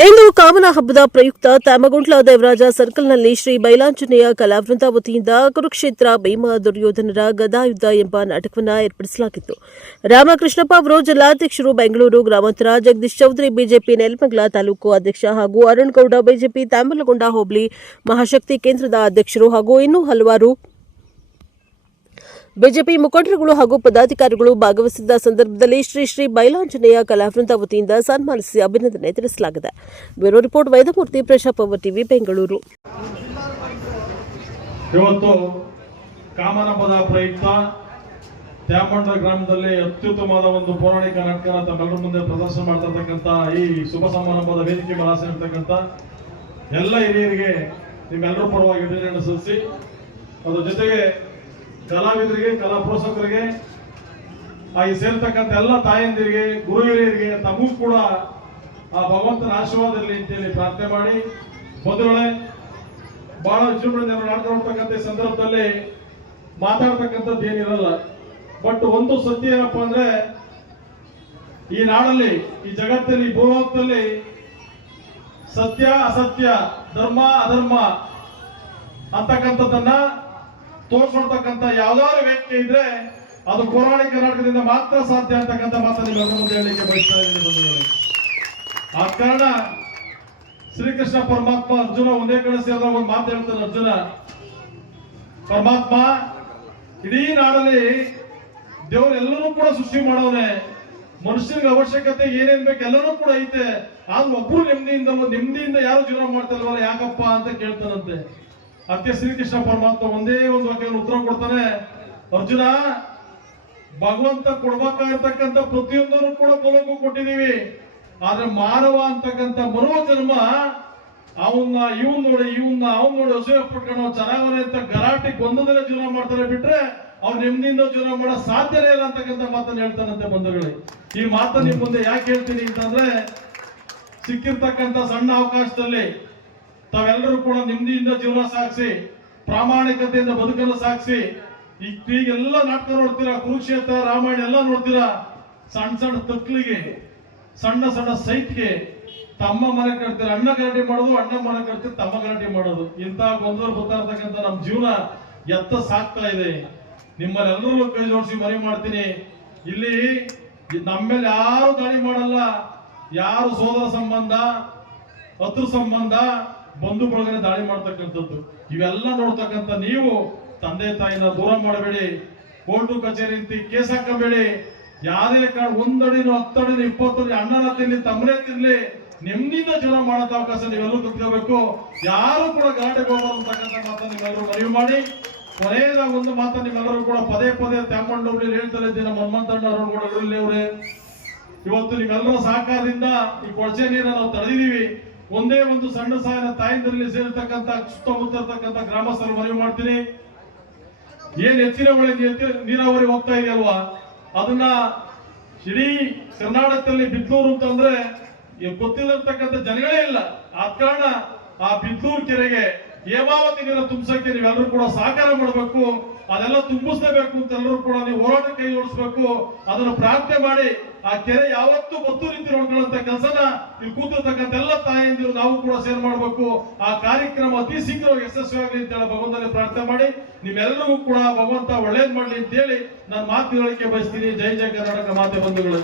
ಇಂದು ಕಾಮನ ಹಬ್ಬದ ಪ್ರಯುಕ್ತ ತ್ಯಾಮಗುಂಟ್ಲ ದೇವರಾಜ ಸರ್ಕಲ್ನಲ್ಲಿ ಶ್ರೀ ಬೈಲಾಂಜನೇಯ ಕಲಾವೃಂದ ವತಿಯಿಂದ ಕುರುಕ್ಷೇತ್ರ ಭೀಮ ದುರ್ಯೋಧನರ ಗದಾಯುದ್ಧ ಎಂಬ ನಾಟಕವನ್ನು ಏರ್ಪಡಿಸಲಾಗಿತ್ತು. ರಾಮಕೃಷ್ಣಪ್ಪ ಅವರು ಜಿಲ್ಲಾಧ್ಯಕ್ಷರು, ಬೆಂಗಳೂರು ಗ್ರಾಮಾಂತರ, ಜಗದೀಶ್ ಚೌಧರಿ ಬಿಜೆಪಿ ನೆಲಮಂಗಲ ತಾಲೂಕು ಅಧ್ಯಕ್ಷ ಹಾಗೂ ಅರುಣ್ ಗೌಡ ಬಿಜೆಪಿ ತ್ಯಾಮಲಗೊಂಡ ಹೋಬಳಿ ಮಹಾಶಕ್ತಿ ಕೇಂದ್ರದ ಅಧ್ಯಕ್ಷರು ಹಾಗೂ ಇನ್ನೂ ಹಲವಾರು ಬಿಜೆಪಿ ಮುಖಂಡರುಗಳು ಹಾಗೂ ಪದಾಧಿಕಾರಿಗಳು ಭಾಗವಹಿಸಿದ್ದ ಸಂದರ್ಭದಲ್ಲಿ ಶ್ರೀ ಬೈಲಾಂಜನೇಯ ಕಲಾವೃಂದ ವತಿಯಿಂದ ಸನ್ಮಾನಿಸಿ ಅಭಿನಂದನೆ ತಿಳಿಸಲಾಗಿದೆ. ಬ್ಯೂರೋ ರಿಪೋರ್ಟ್ ವೈದ್ಯಮೂರ್ತಿ, ಪ್ರಜಾಪವ ಟಿವಿ, ಬೆಂಗಳೂರು. ಇವತ್ತು ಕಾಮನ ಹಬ್ಬದ ಪ್ರಯುಕ್ತ ತ್ಯಾಮಂಡ್ರ ಗ್ರಾಮದಲ್ಲಿ ಅತ್ಯುತ್ತಮವಾದ ಒಂದು ಪೌರಾಣಿಕ ನಾಟಕ ತಮ್ಮೆಲ್ಲರ ಮುಂದೆ ಪ್ರದರ್ಶನ ಮಾಡ್ತಿರ್ತಕ್ಕಂಥ ಈ ಶುಭ ಸಮಾರಂಭದ ವೇದಿಕೆ ಬಲಾಸಿರ್ತಕ್ಕಂಥ ಎಲ್ಲ ಹಿರಿಯರಿಗೆ ನಿಮ್ಮೆಲ್ಲರೂ ಪರವಾಗಿ ಅಭಿನಂದನೆ ಸಲ್ಲಿಸಿ, ಅದರ ಜೊತೆಗೆ ಕಲಾವಿದರಿಗೆ, ಕಲಾ ಪ್ರೋತ್ಸಾಹಕರಿಗೆ, ಈ ಸೇರ್ತಕ್ಕಂಥ ಎಲ್ಲ ತಾಯಂದಿರಿಗೆ, ಗುರು ಹಿರಿಯರಿಗೆ ತಮಗೂ ಕೂಡ ಆ ಭಗವಂತನ ಆಶೀರ್ವಾದ ಇರಲಿ ಅಂತೇಳಿ ಪ್ರಾರ್ಥನೆ ಮಾಡಿ, ಬಂಧುಗಳೇ, ಬಹಳ ವಿಜೃಂಭಣೆ ನಾಡ್ಕೊಳ್ತಕ್ಕಂಥ ಸಂದರ್ಭದಲ್ಲಿ ಮಾತಾಡ್ತಕ್ಕಂಥದ್ದು ಏನಿರಲ್ಲ. ಬಟ್ ಒಂದು ಸತ್ಯ ಏನಪ್ಪಾ ಅಂದ್ರೆ, ಈ ನಾಡಲ್ಲಿ, ಈ ಜಗತ್ತಲ್ಲಿ, ಭೂಲೋಕದಲ್ಲಿ ಸತ್ಯ ಅಸತ್ಯ, ಧರ್ಮ ಅಧರ್ಮ ಅಂತಕ್ಕಂಥದ್ದನ್ನ ತೋರಿಸತಕ್ಕಂಥ ಯಾವ್ದಾದ್ರು ವ್ಯಕ್ತಿ ಇದ್ರೆ ಅದು ಪೌರಾಣಿಕ ನಾಟಕದಿಂದ ಮಾತ್ರ ಸಾಧ್ಯ ಅಂತಕ್ಕಂಥ ಮಾತನ್ನು ನಿಮ್ಮೆಲ್ಲರ ಮುಂದೆ ಹೇಳಲಿಕ್ಕೆ ಬಯಸ್ತಾ ಇದ್ದೀನಿ ಬಂಧುಗಳೇ. ಆ ಕಾರಣ ಶ್ರೀಕೃಷ್ಣ ಪರಮಾತ್ಮ ಅರ್ಜುನ ಒಂದೇ ಕಡೆ ಸೇರಿದಾಗ ಒಂದು ಮಾತು ಹೇಳ್ತಾನೆ. ಅರ್ಜುನ ಪರಮಾತ್ಮ ಇಡೀ ನಾಡಲ್ಲಿ ದೇವರೆಲ್ಲರೂ ಕೂಡ ಸೃಷ್ಟಿ ಮಾಡೋನೆ, ಮನುಷ್ಯನಿಗೆ ಅವಶ್ಯಕತೆ ಏನೇನ್ ಬೇಕು ಎಲ್ಲರೂ ಕೂಡ ಐತೆ, ಆದ್ರೆ ಒಬ್ರು ನೆಮ್ಮದಿಯಿಂದ ಯಾರು ಜೀವನ ಮಾಡ್ತಾರಲ್ವಲ್ಲ ಯಾಕಪ್ಪ ಅಂತ ಕೇಳ್ತಾನಂತೆ. ಅದಕ್ಕೆ ಶ್ರೀಕೃಷ್ಣ ಪರಮಾತ್ಮ ಒಂದೇ ಒಂದು ವಾಕ್ಯವನ್ನು ಉತ್ತರ ಕೊಡ್ತಾನೆ, ಅರ್ಜುನ ಭಗವಂತ ಕೊಡ್ಬೇಕಾಗಿರ್ತಕ್ಕಂಥ ಪ್ರತಿಯೊಂದನ್ನು ಕೂಡ ಬಲಕ್ಕೂ ಕೊಟ್ಟಿದೀವಿ, ಆದ್ರೆ ಮಾನವ ಅಂತಕ್ಕಂಥ ಮನೋ ಜನ್ಮ ಅವನ್ನ ಇವನ್ ನೋಡಿ ಅವನ್ ನೋಡಿ ಹೊಸ ಪಟ್ಕೊಂಡು ಚೆನ್ನಾಗವನೆ ಅಂತ ಗಲಾಟೆ ಗೊಂದಲದಲ್ಲೇ ಜೀವನ ಮಾಡ್ತಾರೆ, ಬಿಟ್ರೆ ಅವ್ರು ನೆಮ್ಮದಿಯಿಂದ ಜೀವನ ಮಾಡೋ ಸಾಧ್ಯನೇ ಇಲ್ಲ ಅಂತಕ್ಕಂಥ ಮಾತನ್ನು ಹೇಳ್ತಾನಂತೆ. ಬಂಧುಗಳೇ, ಈ ಮಾತನ್ನು ನಿಮ್ ಮುಂದೆ ಯಾಕೆ ಹೇಳ್ತೀನಿ ಅಂತಂದ್ರೆ, ಸಿಕ್ಕಿರ್ತಕ್ಕಂಥ ಸಣ್ಣ ಅವಕಾಶದಲ್ಲಿ ತಾವೆಲ್ಲರೂ ಕೂಡ ನೆಮ್ಮದಿಯಿಂದ ಜೀವನ ಸಾಗಿಸಿ, ಪ್ರಾಮಾಣಿಕತೆಯಿಂದ ಬದುಕನ್ನು ಸಾಗಿಸಿ, ಈಗೆಲ್ಲ ನಾಟಕ ನೋಡ್ತೀರಾ, ಕುರುಕ್ಷೇತ್ರ, ರಾಮಾಯಣ ಎಲ್ಲ ನೋಡ್ತೀರಾ, ಸಣ್ಣ ಸಣ್ಣ ತಕ್ಲಿಗೆ, ಸಣ್ಣ ಸಣ್ಣ ಸೈಟ್ಗೆ ತಮ್ಮ ಮನೆ ಕಟ್ತೀರ, ಅಣ್ಣ ಗಲಾಟೆ ಮಾಡೋದು, ಅಣ್ಣ ಮನೆ ಕಟ್ತೀರ, ತಮ್ಮ ಗಲಾಟೆ ಮಾಡೋದು, ಇಂಥ ಗೊಂದಲ ಬರ್ತಾ ಇರ್ತಕ್ಕಂಥ ನಮ್ಮ ಜೀವನ ಎತ್ತ ಸಾಕ್ತಾ ಇದೆ. ನಿಮ್ಮನ್ನೆಲ್ಲರೂ ಕೈ ಜೋಡಿಸಿ ಮನವಿ ಮಾಡ್ತೀನಿ, ಇಲ್ಲಿ ನಮ್ಮೇಲೆ ಯಾರು ದಾಳಿ ಮಾಡಲ್ಲ, ಯಾರು ಸೋದರ ಸಂಬಂಧ, ಹತ್ರ ಸಂಬಂಧ, ಬಂಧು ಬಳಗನೆ ದಾಳಿ ಮಾಡ್ತಕ್ಕಂಥದ್ದು. ಇವೆಲ್ಲ ನೋಡ್ತಕ್ಕಂಥ ನೀವು ತಂದೆ ತಾಯಿನ ದೂರ ಮಾಡಬೇಡಿ, ಕೋರ್ಟು ಕಚೇರಿ ಅಂತ ಕೇಸ್ ಹಾಕಬೇಡಿ, ಯಾರೇ ಕಾರಣ ಒಂದಡಿನೂ 10 ಅಡಿ 20 ಅಡಿ ಅಣ್ಣನ ತಿನ್ಲಿ, ತಮ್ಮನೇ ತಿನ್ಲಿ, ನೆಮ್ಮದಿಯಿಂದ ಜೀವನ ಮಾಡೋ ಅವಕಾಶ ನೀವೆಲ್ಲರೂ ಕಲ್ತ್ಕೋಬೇಕು. ಯಾರು ಕೂಡ ಗಲಾಟೆ ಹೋಗಬಾರ್ದು ಅಂತಕ್ಕಂಥ ಮಾತನ್ನು ನೀವೆಲ್ಲರೂ ಮನವಿ ಮಾಡಿ, ಕೊನೆಯದಾಗ ಒಂದು ಮಾತನ್ನು ನಿಮ್ಮೆಲ್ಲರೂ ಕೂಡ ಪದೇ ತ್ಯಾಮಂಡೋಬ್ಳಿ ಹೇಳ್ತಾರೆ ಇದ್ದೀನಿ. ನಮ್ಮ ಹನುಮಂತಣ್ಣ ಅವರು ಕೂಡ ಇರಲಿ ಅವರೇ, ಇವತ್ತು ನೀವೆಲ್ಲರ ಸಹಕಾರದಿಂದ ಈ ಕೊಳಚೆ ನೀರನ್ನು ನಾವು ತಡೆದಿದ್ದೀವಿ. ಒಂದೇ ಒಂದು ಸಣ್ಣ ಸಹಾಯನ ತಾಯಿಂದರಲ್ಲಿ ಸೇರಿರ್ತಕ್ಕಂಥ ಸುತ್ತಮುತ್ತ ಇರ್ತಕ್ಕಂಥ ಗ್ರಾಮಸ್ಥರು ಮನವಿ ಮಾಡ್ತೀನಿ, ಏನ್ ಹೆಚ್ಚಿನ ಮಳೆ ನೀರಾವರಿ ಹೋಗ್ತಾ ಇದೆಯಲ್ವಾ, ಅದನ್ನ ಇಡೀ ಕರ್ನಾಟಕದಲ್ಲಿ ಬಿದ್ದೂರು ಅಂತಂದ್ರೆ ಗೊತ್ತಿರತಕ್ಕಂಥ ಜನಗಳೇ ಇಲ್ಲ. ಆದ ಕಾರಣ ಆ ಬಿದ್ದೂರು ಕೆರೆಗೆ ಹೇಮಾವತಿ ನೀರನ್ನು ತುಂಬಿಸಕ್ಕೆ ನೀವೆಲ್ಲರೂ ಕೂಡ ಸಹಕಾರ ಮಾಡಬೇಕು, ಅದೆಲ್ಲ ತುಂಬಿಸಲೇಬೇಕು ಅಂತ ಎಲ್ಲರೂ ಕೂಡ ನೀವು ಹೋರಾಟ ಕೈ ಜೋಡಿಸ್ಬೇಕು. ಅದನ್ನು ಪ್ರಾರ್ಥನೆ ಮಾಡಿ ಆ ಕೆರೆ ಯಾವತ್ತೂ ಬತ್ತು ರೀತಿ ನೋಡ್ಕೊಳ್ಳುವಂತ ಕೆಲಸನ ಇಲ್ಲಿ ಕೂತಿರ್ತಕ್ಕಂಥ ಎಲ್ಲ ತಾಯಂದಿರು ನಾವು ಕೂಡ ಸೇರ್ ಮಾಡಬೇಕು. ಆ ಕಾರ್ಯಕ್ರಮ ಅತಿ ಶೀಘ್ರವಾಗಿ ಯಶಸ್ವಿಯಾಗಲಿ ಅಂತ ಹೇಳಿ ಭಗವಂತನೇ ಪ್ರಾರ್ಥನೆ ಮಾಡಿ, ನಿಮ್ಮೆಲ್ಲರಿಗೂ ಕೂಡ ಭಗವಂತ ಒಳ್ಳೇದ್ ಮಾಡ್ಲಿ ಅಂತ ಹೇಳಿ ನಾನು ಮಾತು ಹೇಳಲಿಕ್ಕೆ ಬಯಸ್ತೀನಿ. ಜೈ ಜೈ ಕರ್ನಾಟಕ ಮಾತೆ ಬಂಧುಗಳು.